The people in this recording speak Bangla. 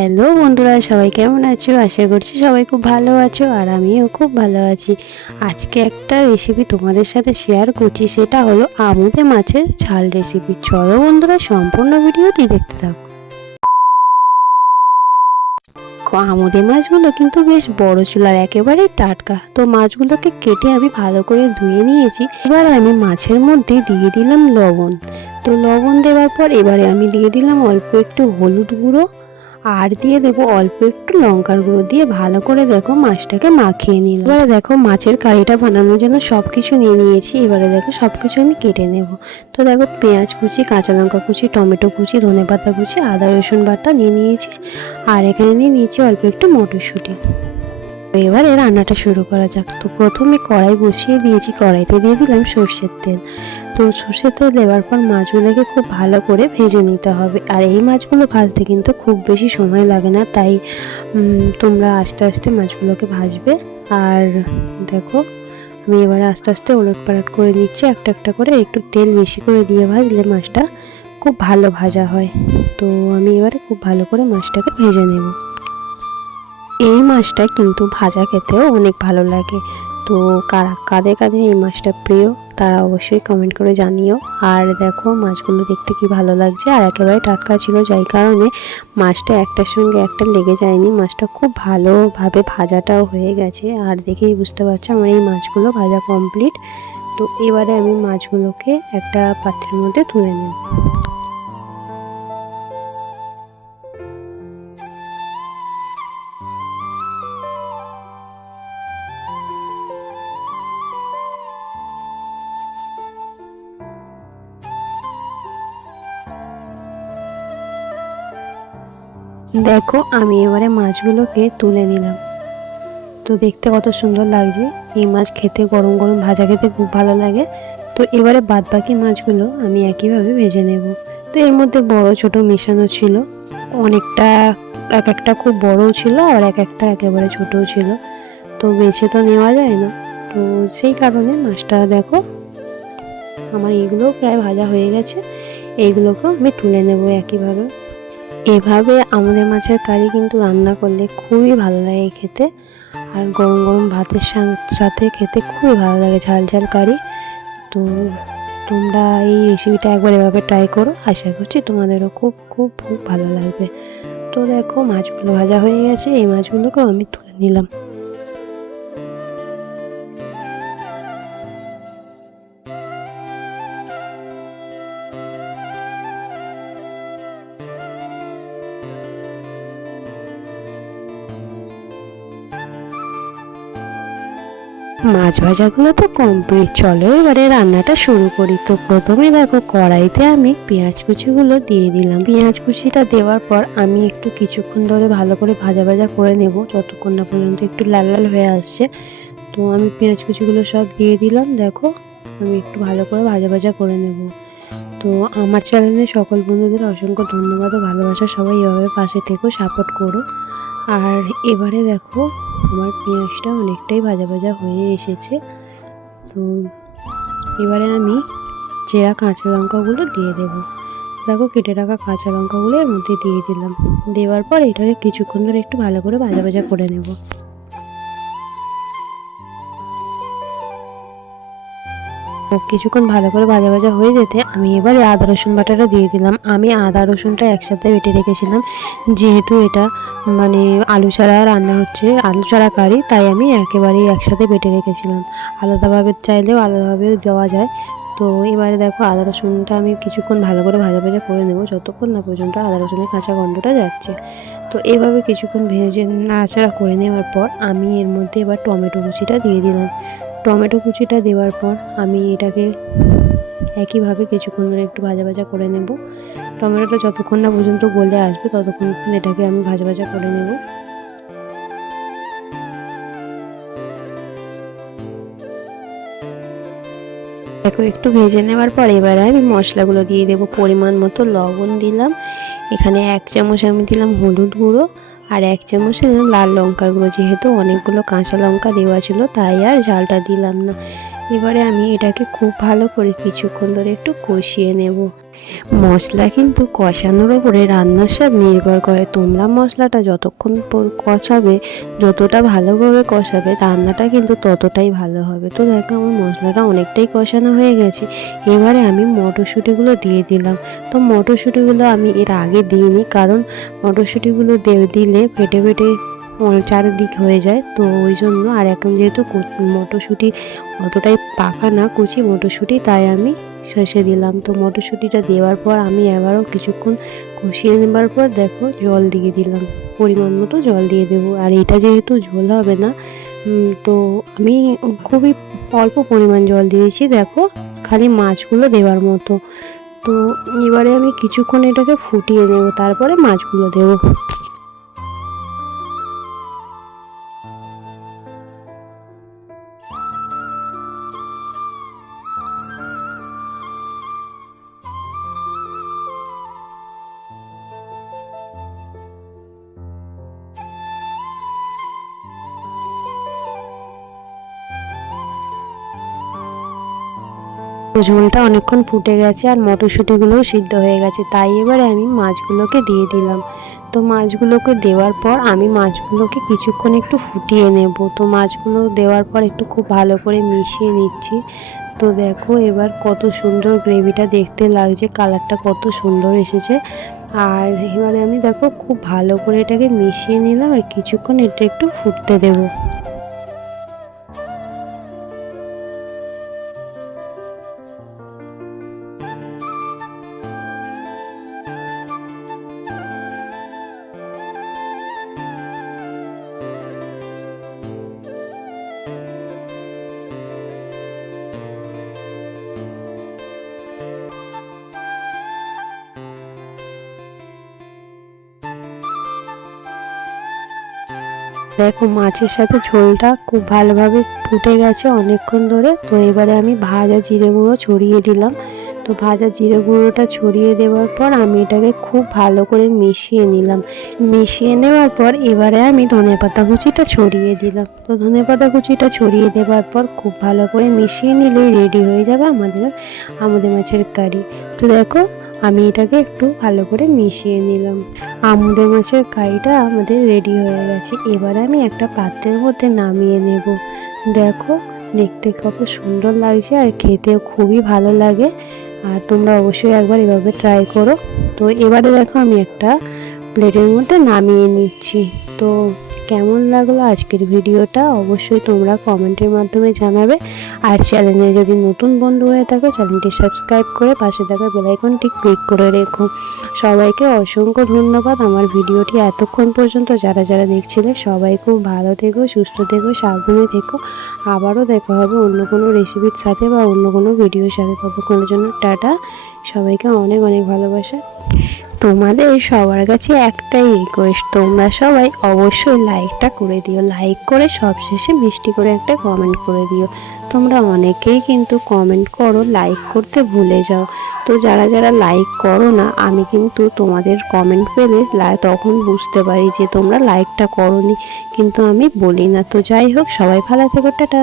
হ্যালো বন্ধুরা, সবাই কেমন আছো? আশা করছি সবাই খুব ভালো আছো আর আমিও খুব ভালো আছি। আজকে একটা রেসিপি তোমাদের সাথে শেয়ার করছি, সেটা হলো আমুদে মাছের ঝাল রেসিপি চলো বন্ধুরা, সম্পূর্ণ ভিডিওটি দেখতে থাকো। আমুদে মাছগুলো কিন্তু বেশ বড় ছিল আর একেবারে টাটকা। তো মাছগুলোকে কেটে আমি ভালো করে ধুয়ে নিয়েছি। এবার আমি মাছের মধ্যে দিয়ে দিলাম লবণ। তো লবণ দেওয়ার পর এবারে আমি দিয়ে দিলাম অল্প একটু হলুদ গুঁড়ো। আর দিয়ে দেবো অল্প একটু লঙ্কার গুঁড়ো দিয়ে ভালো করে দেখো মাছটাকে মাখিয়ে নিলাম। এবারে দেখো মাছের কারিটা বানানোর জন্য সব কিছু নিয়ে নিয়েছি। এবারে দেখো সব কিছু আমি কেটে নেব। তো দেখো পেঁয়াজ কুচি, কাঁচা লঙ্কা কুচি, টমেটো কুচি, ধনে পাতা কুচি, আদা, রসুন বাটা নিয়ে নিয়েছি। আর এখানে নিয়ে নিয়েছি অল্প একটু মটরশুঁটি। এবারে রান্নাটা শুরু করা যাক। তো প্রথমে কড়াই বসিয়ে দিয়েছি। কড়াইতে দিয়ে দিলাম সর্ষের তেল। তো সর্ষের তেল দেওয়ার পর মাছগুলোকে খুব ভালো করে ভেজে নিতে হবে। আর এই মাছগুলো ভাজতে কিন্তু খুব বেশি সময় লাগে না, তাই তোমরা আস্তে আস্তে মাছগুলোকে ভাজবে। আর দেখো, আমি এবারে আস্তে আস্তে ওলট পালট করে নিচ্ছি, একটা একটা করে, একটু তেল বেশি করে দিয়ে ভাজলে মাছটা খুব ভালো ভাজা হয়। তো আমি এবারে খুব ভালো করে মাছটাকে ভেজে নেব। এই মাছটা কিন্তু ভাজা খেতেও অনেক ভালো লাগে। তো কারা, কাদের কাদের এই মাছটা প্রিয়? তারা অবশ্যই কমেন্ট করে জানিও। আর দেখো, মাছগুলো দেখতে কি ভালো লাগছে। আর একেবারে টাটকা ছিল, যাই কারণে মাছটা একটার সঙ্গে একটা লেগে যায়নি। মাছটা খুব ভালোভাবে ভাজাটাও হয়ে গেছে। আর দেখেই বুঝতে পারছ, আমার এই মাছগুলো ভাজা কমপ্লিট তো এবারে আমি মাছগুলোকে একটা পাত্রের মধ্যে তুলে নেব। দেখো, আমি এবারে মাছগুলোকে তুলে নিলাম। তো দেখতে কত সুন্দর লাগছে। এই মাছ খেতে গরম গরম, ভাজা খেতে খুব ভালো লাগে। তো এবারে বাদ বাকি মাছগুলো আমি একইভাবে ভেজে নেব। তো এর মধ্যে বড়, ছোট মেশানো ছিল। অনেকটা, এক একটা খুব বড়ও ছিল আর এক একটা একেবারে ছোটও ছিল। তো বেছে তো নেওয়া যায় না। তো সেই কারণে মাছটা দেখো, আমার এইগুলো প্রায় ভাজা হয়ে গেছে। এইগুলোকেও আমি তুলে নেব একইভাবে। এভাবে আমাদের মাছের কারি কিন্তু রান্না করলে খুবই ভালো লাগে খেতে। আর গরম গরম ভাতের সাথে খেতে খুবই ভালো লাগে ঝাল ঝাল কারি। তো তোমরা এই রেসিপিটা একবার এভাবে ট্রাই করো, আশা করছি তোমাদেরও খুব খুব খুব ভালো লাগবে। তো দেখো মাছগুলো ভাজা হয়ে গেছে, এই মাছগুলোকেও আমি তুলে নিলাম। মাছ ভাজাগুলো তো কমপ্লিট চলো এবারে রান্নাটা শুরু করি। তো প্রথমে দেখো কড়াইতে আমি পেঁয়াজ কুচিগুলো দিয়ে দিলাম। পেঁয়াজ কুচিটা দেওয়ার পর আমি একটু কিছুক্ষণ ধরে ভালো করে ভাজা ভাজা করে নেব। যতক্ষণ না পর্যন্ত একটু লাল লাল হয়ে আসছে। তো আমি পেঁয়াজ কুচিগুলো সব দিয়ে দিলাম। দেখো আমি একটু ভালো করে ভাজা ভাজা করে নেব। তো আমার চ্যানেলে সকল বন্ধুদের অসংখ্য ধন্যবাদ ও ভালোবাসা। সবাই এভাবে পাশে থেকেও সাপোর্ট করো। আর এবারে দেখো আমার পেঁয়াজটা অনেকটাই ভাজা ভাজা হয়ে এসেছে। তো এবারে আমি চেরা কাঁচা লঙ্কাগুলো দিয়ে দেব। দেখো কেটে রাখা কাঁচা লঙ্কাগুলো এর মধ্যে দিয়ে দিলাম। দেওয়ার পর এটাকে কিছুক্ষণ ধরে একটু ভালো করে ভাজা ভাজা করে নেব। কিছুক্ষণ ভালো করে ভাজা ভাজা হয়ে যেতে আমি এবারে আদা, রসুন বাটাটা দিয়ে দিলাম। আমি আদা, রসুনটা একসাথে বেটে রেখেছিলাম। যেহেতু এটা মানে আলু ছাড়া রান্না হচ্ছে, আলু ছাড়া কারি, তাই আমি একেবারেই একসাথে বেটে রেখেছিলাম। আলাদাভাবে চাইলেও আলাদাভাবেও দেওয়া যায়। তো এবারে দেখো, আদা, রসুনটা আমি কিছুক্ষণ ভালো করে ভাজা ভাজা করে নেব, যতক্ষণ না পর্যন্ত আদা, রসুনের কাঁচা গন্ধটা যাচ্ছে। তো এভাবে কিছুক্ষণ ভেজে নাড়াচাড়া করে নেওয়ার পর আমি এর মধ্যে এবার টমেটো কুচিটা দিয়ে দিলাম। টমেটো কুচিটা দেওয়ার পর আমি এটাকে একইভাবে কিছুক্ষণ ধরে একটু ভাজা ভাজা করে নেব। টমেটোটা যতক্ষণ না পর্যন্ত গলে আসবে, ততক্ষণ এটাকে আমি ভাজা ভাজা করে নেব। দেখো, একটু ভেজে নেওয়ার পর এবারে আমি মশলাগুলো দিয়ে দেবো। পরিমাণ মতো লবণ দিলাম। এখানে এক চামচ আমি দিলাম হলুদ গুঁড়ো। আর এক চামচ দিলাম লাল লঙ্কার গুঁড়ো, যেহেতু অনেকগুলো কাঁচা লঙ্কা দেওয়া ছিল, তাই আর ঝালটা দিলাম না। এবারে আমি এটাকে খুব ভালো করে কিছুক্ষণ ধরে একটু কষিয়ে নেব। মশলা কিন্তু কষানোর ওপরে রান্নার স্বাদ নির্ভর করে। তোমরা মশলাটা যতক্ষণ কষাবে, যতটা ভালোভাবে কষাবে, রান্নাটা কিন্তু ততটাই ভালো হবে। তো দেখো, আমার মশলাটা অনেকটাই কষানো হয়ে গেছে। এবারে আমি মটরশুঁটিগুলো দিয়ে দিলাম। তো মটরশুঁটিগুলো আমি এর আগে দিইনি, কারণ মটরশুঁটিগুলো দিলে ফেটে ফেটে চারিদিক হয়ে যায়। তো ওই জন্য আর এখন যেহেতু মটরশুঁটি অতটাই পাকা না, কুচি মটরশুঁটি, তাই আমি শেষে দিলাম। তো মটরশুঁটিটা দেওয়ার পর আমি আবারও কিছুক্ষণ কষিয়ে নেবার পর দেখো জল দিয়ে দিলাম। পরিমাণ মতো জল দিয়ে দেবো। আর এটা যেহেতু ঝোল হবে না তো আমি খুবই অল্প পরিমাণ জল দিয়েছি। দেখো খালি মাছগুলো দেওয়ার মতো। তো এবারে আমি কিছুক্ষণ এটাকে ফুটিয়ে নেব, তারপরে মাছগুলো দেবো। ঝোলটা অনেকক্ষণ ফুটে গেছে আর মটরশুঁটিগুলোও সিদ্ধ হয়ে গেছে। তাই এবারে আমি মাছগুলোকে দিয়ে দিলাম। তো মাছগুলোকে দেওয়ার পর আমি মাছগুলোকে কিছুক্ষণ একটু ফুটিয়ে নেব। তো মাছগুলো দেওয়ার পর একটু খুব ভালো করে মিশিয়ে নিচ্ছি। তো দেখো এবার কত সুন্দর গ্রেভিটা দেখতে লাগছে, কালারটা কত সুন্দর এসেছে। আর এবারে আমি দেখো খুব ভালো করে এটাকে মিশিয়ে নিলাম আর কিছুক্ষণ এটা একটু ফুটতে দেবো। দেখো মাছের সাথে ঝোলটা খুব ভালোভাবে ফুটে গেছে অনেকক্ষণ ধরে। তো এবারে আমি ভাজা জিরে গুঁড়ো ছড়িয়ে দিলাম। তো ভাজা জিরে গুঁড়োটা ছড়িয়ে দেওয়ার পর আমি এটাকে খুব ভালো করে মিশিয়ে নিলাম। মিশিয়ে নেওয়ার পর এবারে আমি ধনে পাতা কুচিটা ছড়িয়ে দিলাম। তো ধনে পাতা কুচিটা ছড়িয়ে দেওয়ার পর খুব ভালো করে মিশিয়ে নিলেই রেডি হয়ে যাবে আমাদের আমাদের মাছের কারি। তো দেখো আমি এটাকে একটু ভালো করে মিশিয়ে নিলাম। আমুদের মাছের কারিটা আমাদের রেডি হয়ে গেছে। এবার আমি একটা পাত্রের মধ্যে নামিয়ে নেব। দেখো, দেখতে কত সুন্দর লাগছে আর খেতেও খুবই ভালো লাগে। আর তোমরা অবশ্যই একবার এভাবে ট্রাই করো। তো এবারে দেখো আমি একটা প্লেটের মধ্যে নামিয়ে নিচ্ছি। তো কেমন লাগল আজকের ভিডিওটা অবশ্যই তোমরা কমেন্টের মাধ্যমে জানাবে। আর চ্যানেলে যদি নতুন বন্ধু হয়ে থাকো, চ্যানেলটি সাবস্ক্রাইব করে পাশে থাকা বেলাইকনটি ক্লিক করে রেখো। সবাইকে অসংখ্য ধন্যবাদ আমার ভিডিওটি এতক্ষণ পর্যন্ত যারা যারা দেখছিলে, সবাই খুব ভালো থেকো, সুস্থ থেকো, সাবধানে থেকো। আবারও দেখা হবে অন্য কোনো রেসিপির সাথে বা অন্য কোনো ভিডিওর সাথে। ততক্ষণের জন্য টাটা। সবাইকে অনেক অনেক ভালোবাসা। তোমাদের সবার কাছে একটাই রিকোয়েস্ট তোমরা সবাই অবশ্যই লাইকটা করে দিও। লাইক করে সবশেষে মিষ্টি করে একটা কমেন্ট করে দিও। তোমরা অনেকেই কিন্তু কমেন্ট করো লাইক করতে ভুলে যাও। তো যারা যারা লাইক করো না, আমি কিন্তু তোমাদের কমেন্ট পেলে তখন বুঝতে পারি যে তোমরা লাইকটা করোনি। কিন্তু আমি বলি না। তো যাই হোক, সবাই ভালো থেকো, টাটা।